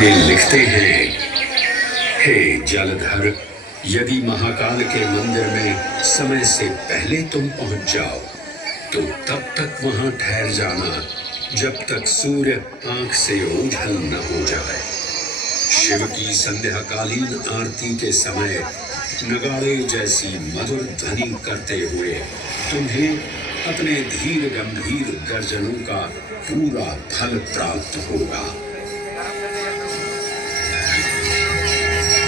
वे लिखते हैं, हे जलधर, यदि महाकाल के मंदिर में समय से पहले तुम पहुंच जाओ तो तब तक वहां ठहर जाना जब तक सूर्य आंख से ओझल न हो जाए। शिव की संध्याकालीन आरती के समय नगाड़े जैसी मधुर ध्वनि करते हुए तुम्हें अपने धीर गंभीर गर्जनों का पूरा फल प्राप्त होगा।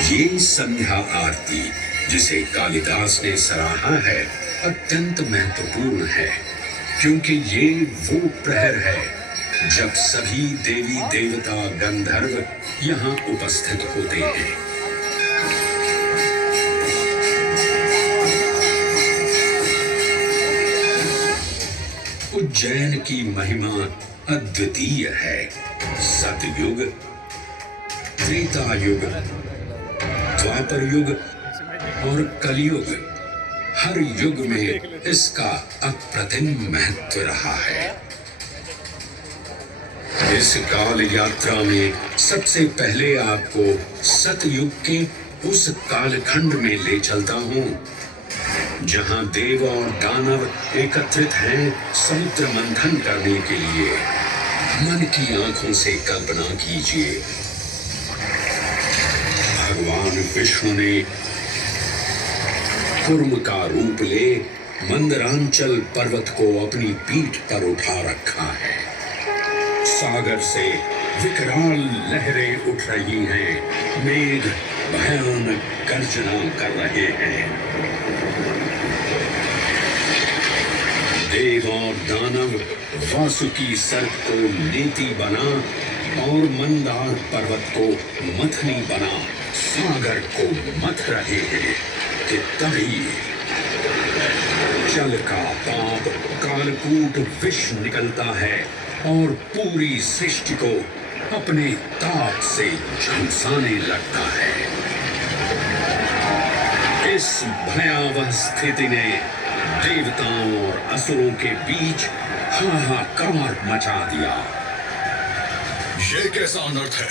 ये संध्या आरती जिसे कालिदास ने सराहा है अत्यंत महत्वपूर्ण है, क्योंकि ये वो प्रहर है जब सभी देवी देवता गंधर्व यहाँ उपस्थित होते हैं। उज्जैन की महिमा अद्वितीय है। सतयुग, त्रेता युग, द्वापर युग और कलयुग, हर युग में इसका अप्रतिम महत्व रहा है। इस काल यात्रा में सबसे पहले आपको सतयुग के उस कालखंड में ले चलता हूँ जहां देव और दानव एकत्रित हैं समुद्र मंथन करने के लिए। मन की आंखों से कल्पना कीजिए, भगवान विष्णु ने कूर्म का रूप ले मंदरांचल पर्वत को अपनी पीठ पर उठा रखा है। सागर से विकराल लहरें उठ रही हैं, मेघ भयानक गर्जना कर रहे हैं। देव और दानव वासुकी सर्प को नीति बना और मंदार पर्वत को मथनी बना सागर को मथ रहे हैं कि तभी जल का पाप कालकूट विष निकलता है और पूरी सृष्टि को अपने ताप से झुलसाने लगता है। इस भयावह स्थिति ने देवताओं और असुरों के बीच हाहाकार मचा दिया। ये कैसा अनर्थ है?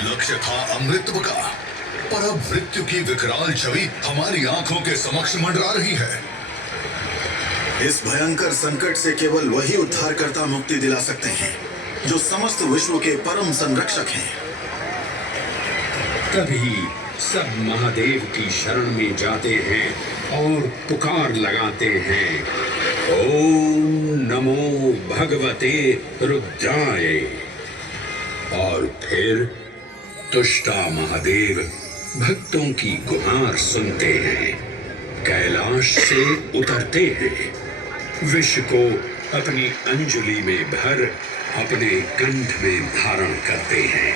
लक्ष्य था अमृतत्व का, पर अब मृत्यु की विकराल छवि हमारी आंखों के समक्ष मंडरा रही है। इस भयंकर संकट से केवल वही उद्धारकर्ता मुक्ति दिला सकते हैं जो समस्त विश्व के परम संरक्षक हैं। तभी सब महादेव की शरण में जाते हैं और पुकार लगाते हैं, ओम नमो भगवते रुद्राय। और फिर तुष्टा महादेव भक्तों की गुहार सुनते हैं, कैलाश से उतरते हैं, विष को अपनी अंजलि में भर अपने कंठ में धारण करते हैं।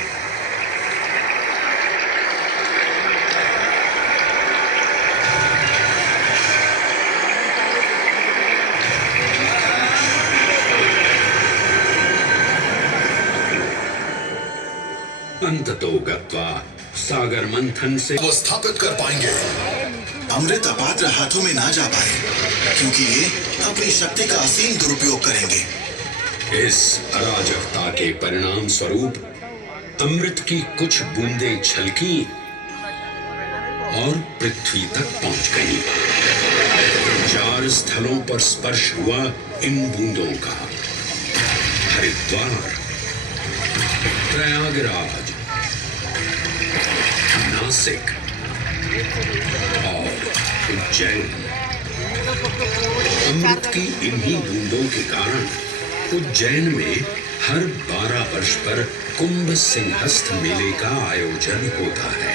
अंततो गत्वा सागर मंथन से वो स्थापित कर पाएंगे। अमृत अपात्र हाथों में ना जा पाए, क्योंकि ये अपनी शक्ति का असीम दुरुपयोग करेंगे। इस अराजकता के परिणाम स्वरूप अमृत की कुछ बूंदें छलकी और पृथ्वी तक पहुंच गई। 4 स्थलों पर स्पर्श हुआ इन बूंदों का, हरिद्वार, प्रयागराज, नासिक और उज्जैन। अमृत की इन्हीं बूंदों के कारण उज्जैन में हर 12 वर्ष पर कुंभ सिंहस्थ मेले का आयोजन होता है।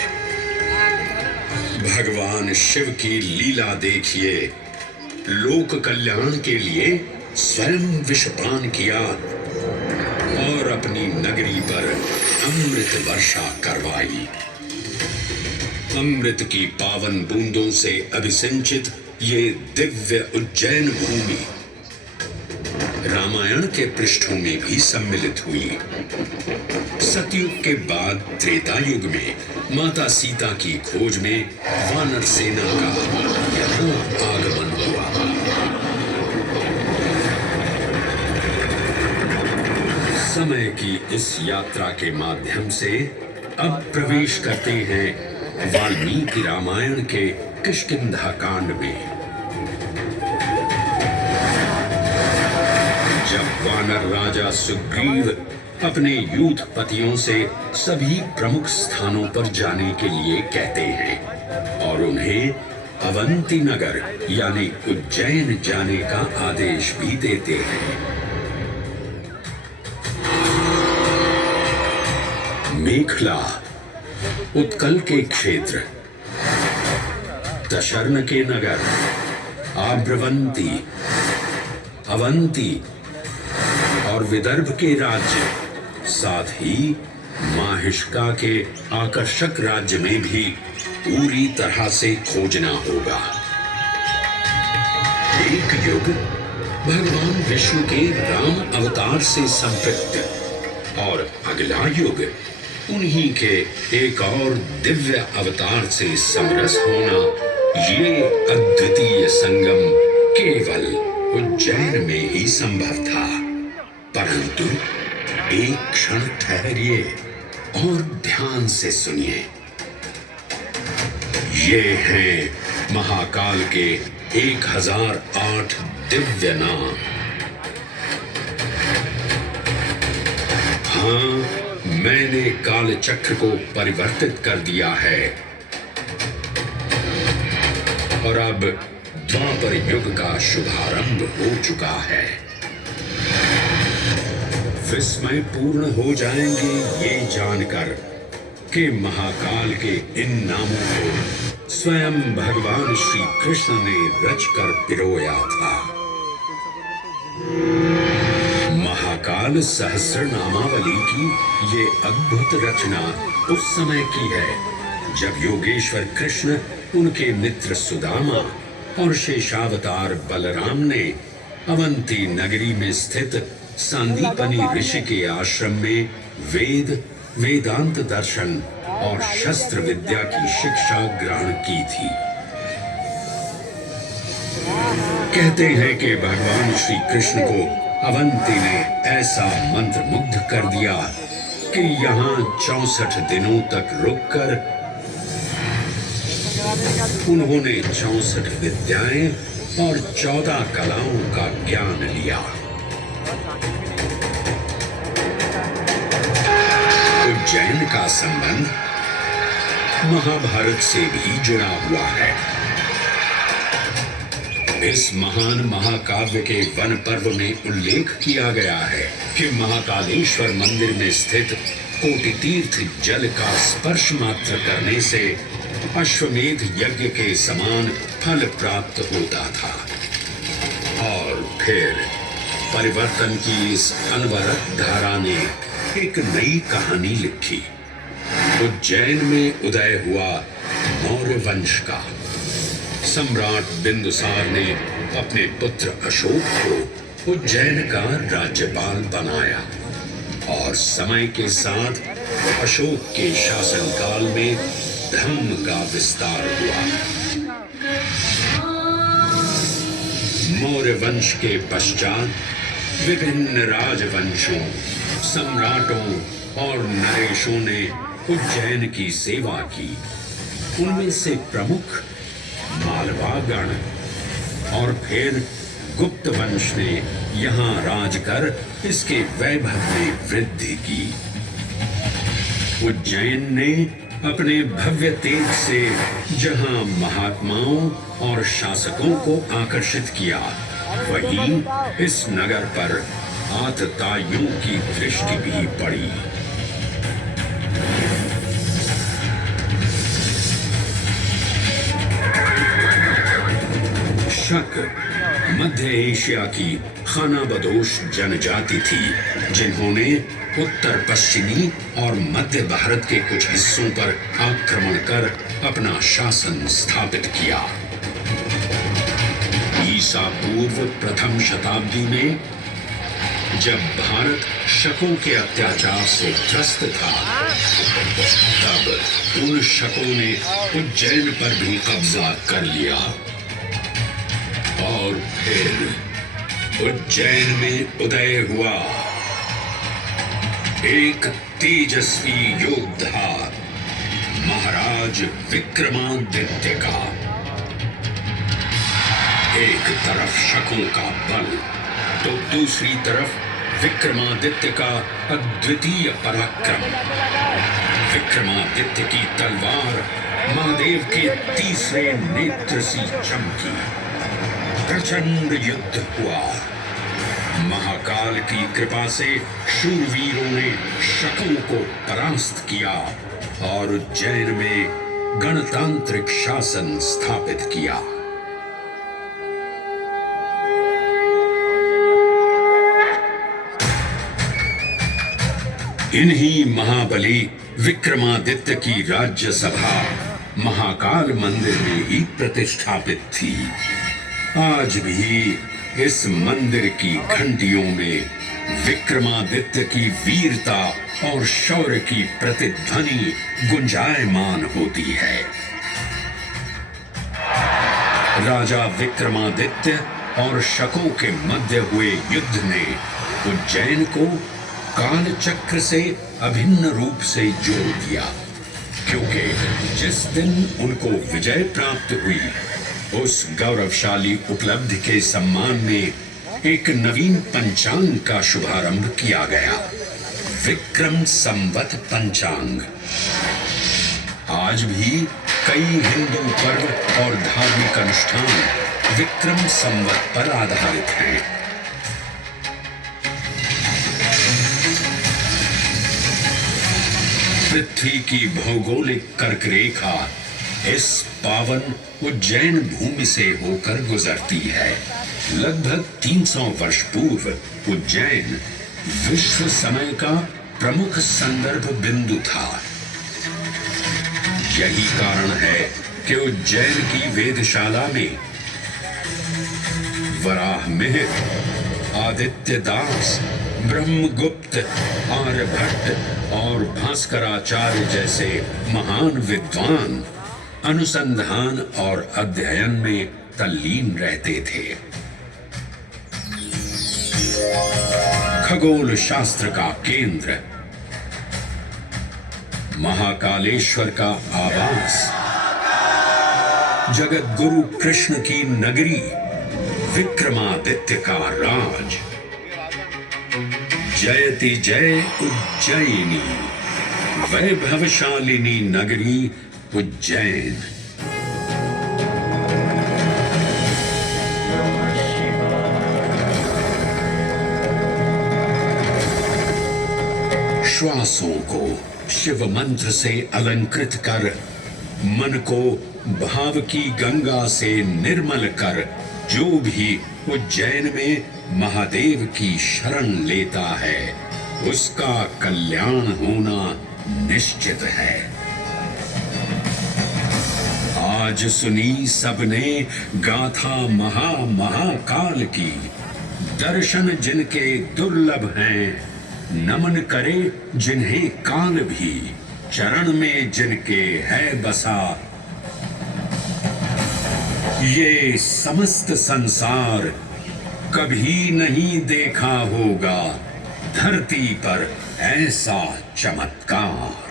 भगवान शिव की लीला देखिए, लोक कल्याण के लिए स्वयं विषपान किया और अपनी नगरी पर अमृत वर्षा करवाई। अमृत की पावन बूंदों से अभिसिंचित ये दिव्य उज्जैन भूमि रामायण के पृष्ठों में भी सम्मिलित हुई। सतयुग के बाद त्रेता युग में माता सीता की खोज में वानर सेना का यहाँ आगमन हुआ। समय की इस यात्रा के माध्यम से अब प्रवेश करते हैं वाल्मीकि रामायण के किष्किंधा कांड में। जब वानर राजा सुग्रीव अपने यूथपतियों से सभी प्रमुख स्थानों पर जाने के लिए कहते हैं और उन्हें अवंती नगर यानी उज्जैन जाने का आदेश भी देते हैं। मेखला उत्कल के क्षेत्र, दशर्ण के नगर, आब्रवंती, अवंती और विदर्भ के राज्य, साथ ही माहिष्का के आकर्षक राज्य में भी पूरी तरह से खोजना होगा। एक युग भगवान विष्णु के राम अवतार से संपृक्त और अगला युग उन्हीं के एक और दिव्य अवतार से समरस होना, ये अद्वितीय संगम केवल उज्जैन में ही संभव था। परंतु एक क्षण ठहरिए और ध्यान से सुनिए। ये हैं महाकाल के 1008 दिव्य नाम। हाँ, मैंने काल चक्र को परिवर्तित कर दिया है और अब द्वापर युग का शुभारंभ हो चुका है। विस्मय पूर्ण हो जाएंगे ये जानकर कि महाकाल के इन नामों को स्वयं भगवान श्री कृष्ण ने रचकर पिरोया था। महाकाल सहस्र नामावली की ये अद्भुत रचना उस समय की है जब योगेश्वर कृष्ण, उनके मित्र सुदामा और शेषावतार बलराम ने अवंती नगरी में स्थित सांदीपनी ऋषि के आश्रम में वेद, वेदांत दर्शन और शस्त्र विद्या की शिक्षा ग्रहण की थी। कहते हैं कि भगवान श्री कृष्ण को अवंती ने ऐसा मंत्र मुग्ध कर दिया कि यहाँ 64 दिनों तक रुककर उन्होंने 64 विद्याएं और 14 कलाओं का ज्ञान लिया। उज्जैन का संबंध महाभारत से भी जुड़ा हुआ है। इस महान महाकाव्य के वन पर्व में उल्लेख किया गया है कि महाकालेश्वर मंदिर में स्थित कोटि तीर्थ जल का स्पर्श मात्र करने से अश्वमेध यज्ञ के समान फल प्राप्त होता था। और फिर परिवर्तन की इस अनवरत धारा ने एक नई कहानी लिखी। उज्जैन में उदय हुआ मौर्य वंश का। सम्राट बिंदुसार ने अपने पुत्र अशोक को उज्जैन का राज्यपाल बनाया और समय के साथ अशोक के शासनकाल में धर्म का विस्तार हुआ। मौर्य वंश के पश्चात विभिन्न राजवंशों, सम्राटों और नरेशों ने उज्जैन की सेवा की। उनमें से प्रमुख मालवागण और फिर गुप्त वंश ने यहाँ राज कर इसके वैभव में वृद्धि की। उज्जैन ने अपने भव्य तेज से जहाँ महात्माओं और शासकों को आकर्षित किया, वहीं इस नगर पर आतताइयों की दृष्टि भी पड़ी। शक मध्य एशिया की खानाबदोश जनजाति थी जिन्होंने उत्तर पश्चिमी और मध्य भारत के कुछ हिस्सों पर आक्रमण कर अपना शासन स्थापित किया। ईसा पूर्व प्रथम शताब्दी में जब भारत शकों के अत्याचार से त्रस्त था, तब उन शकों ने उज्जैन पर भी कब्जा कर लिया और फिर उज्जैन में उदय हुआ एक तेजस्वी योद्धा महाराज विक्रमादित्य का। एक तरफ शकों का बल तो दूसरी तरफ विक्रमादित्य का अद्वितीय पराक्रम। विक्रमादित्य की तलवार महादेव के तीसरे नेत्र सी चमकी। प्रचंड युद्ध हुआ। महाकाल की कृपा से शूरवीरों ने शकों को परास्त किया और उज्जैन में गणतांत्रिक शासन स्थापित किया। इन्हीं महाबली विक्रमादित्य की राज्यसभा महाकाल मंदिर में ही प्रतिष्ठापित थी। आज भी इस मंदिर की घंटियों में विक्रमादित्य की वीरता और शौर्य की प्रतिध्वनि गुंजायमान होती है। राजा विक्रमादित्य और शकों के मध्य हुए युद्ध ने उज्जैन को काल चक्र से अभिन्न रूप से जोड़ दिया, क्योंकि जिस दिन उनको विजय प्राप्त हुई उस गौरवशाली उपलब्धि के सम्मान में एक नवीन पंचांग का शुभारंभ किया गया, विक्रम संवत पंचांग। आज भी कई हिंदू पर्व और धार्मिक अनुष्ठान विक्रम संवत पर आधारित हैं। पृथ्वी की भौगोलिक कर्क रेखा इस पावन उज्जैन भूमि से होकर गुजरती है। लगभग 300 वर्ष पूर्व उज्जैन विश्व समय का प्रमुख संदर्भ बिंदु था। यही कारण है कि उज्जैन की वेदशाला में वराहमिहिर, आदित्य दास, ब्रह्मगुप्त, आर्यभट्ट और भास्कराचार्य जैसे महान विद्वान अनुसंधान और अध्ययन में तल्लीन रहते थे। खगोल शास्त्र का केंद्र, महाकालेश्वर का आवास, जगत गुरु कृष्ण की नगरी, विक्रमादित्य का राज। जयति जय उज्जैनी, वैभवशालिनी नगरी उज्जैन। श्वासों को शिव मंत्र से अलंकृत कर, मन को भाव की गंगा से निर्मल कर, जो भी उज्जैन में महादेव की शरण लेता है उसका कल्याण होना निश्चित है। आज सुनी सबने गाथा महाकाल की, दर्शन जिनके दुर्लभ हैं, नमन करे जिन्हें काल भी, चरण में जिनके है बसा। ये समस्त संसार कभी नहीं देखा होगा धरती पर ऐसा चमत्कार।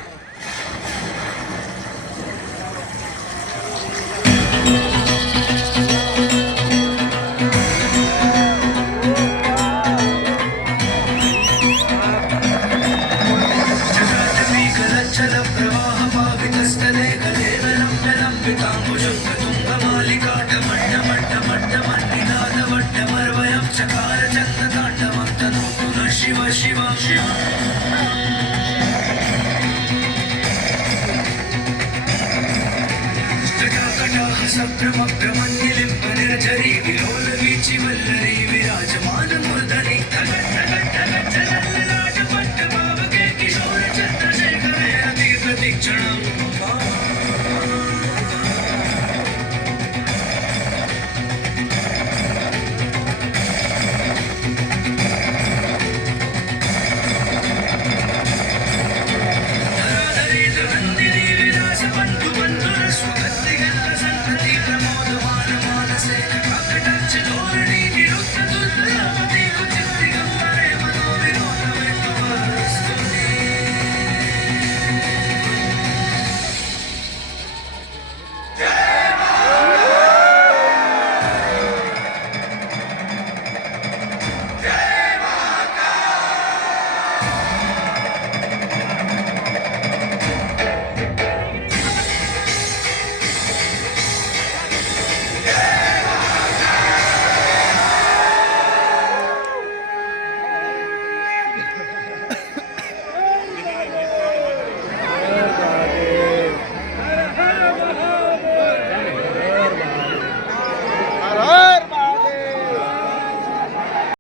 क्षणम